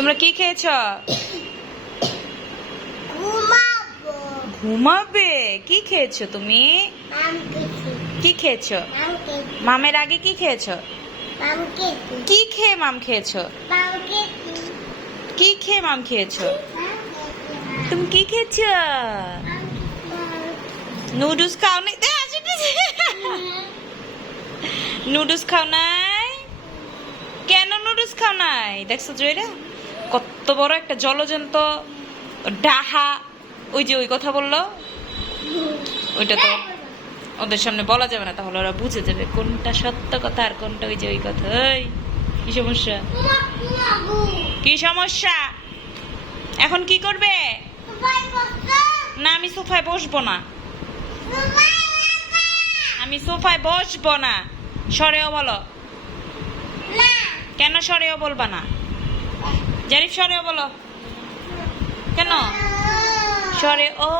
তোমরা কি খেয়েছ? ঘুমাবে। কি খেয়েছো তুমি? কি খেয়েছো? মামের আগে কি খেয়েছো? কি খেয়ে মাম খেয়েছো? কি খেয়ে মাম খেয়েছো? তুমি কি খেয়েছো? নুডলস খাও নাই। নুডলস খাও নাই? কেন নুডলস খাও নাই? দেখছ জয়রা? কত বড় একটা জলজন্ত ডাহা, ওই যে ওই কথা বলল? ওইটা তো ওদের সামনে বলা যাবে না, তাহলে ওরা বুঝে যাবে কোনটা সত্য কথা আর কোনটা ওই যে ওই কথা। এই, কি সমস্যা? কি সমস্যা? এখন কি করবে? না, আমি সোফায় বসবো না। আমি সোফায় বসবো না। সরেও বলো। কেন সরেও বলবা না? জারিফ সরেও বলো। কেন? সরে ও।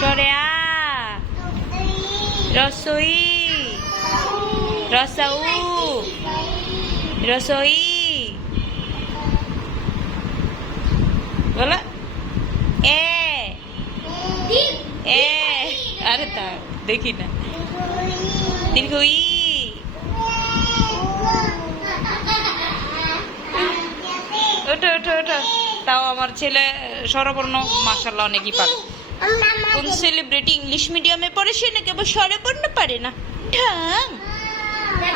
সরে আ। রসই। রসাউ। রসই। বলো। এ। এ। আরে তা দেখি না। দীর্ঘ ই তাও আমার ছেলে সরবর্ণ মাসাল্লাহ অনেকই পারে। কোন সেলিব্রিটি ইংলিশ মিডিয়ামে পড়ে সে নাকি আবার সরবর্ণ পারে না? ঢং।